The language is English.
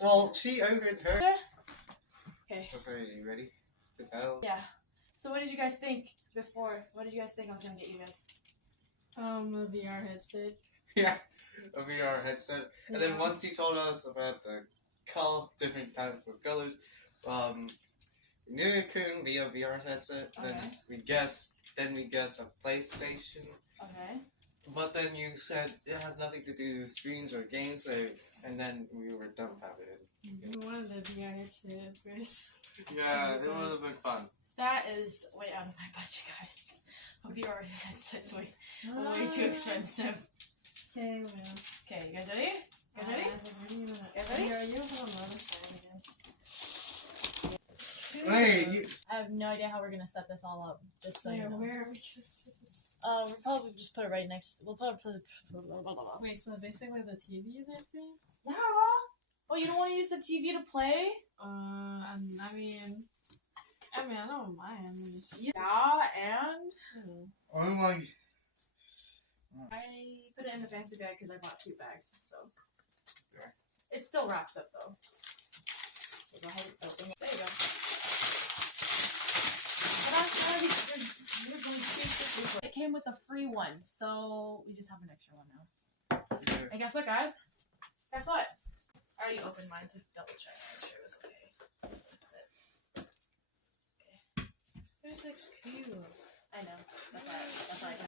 Well, she opened her. Okay. So, are you ready to tell? Yeah. So what did you guys think before? What did you guys think I was gonna get you guys? A VR headset. Yeah, a VR headset. And then once you told us about the different types of colors, knew it couldn't be a VR headset. Okay. Then we guessed a PlayStation. Okay. But then you said it has nothing to do with screens or games, and then we were dumbfounded. You wanted the VR headset at first. Yeah, it would have been fun. That is way out of my budget, guys. A VR headset's way too expensive. Okay, well. Okay, you guys ready? You guys ready? You guys ready? You have another side, I guess. Wait, I have no idea how we're gonna set this all up. Just so you know. Where are we gonna set this? We'll probably just put it right next. We'll put it. Wait, so basically the TV is our screen? Yeah. Oh, you don't want to use the TV to play? I mean, I don't mind. Yeah, and oh my. I put it in the fancy bag because I bought 2 bags. So Yeah. it's still wrapped up though. So go ahead and open it. There you go. It came with a free one, so we just have an extra one now. Yeah. And guess what, guys? Guess what? I already opened mine to double check, make sure it was okay. This looks cute. I know. That's why.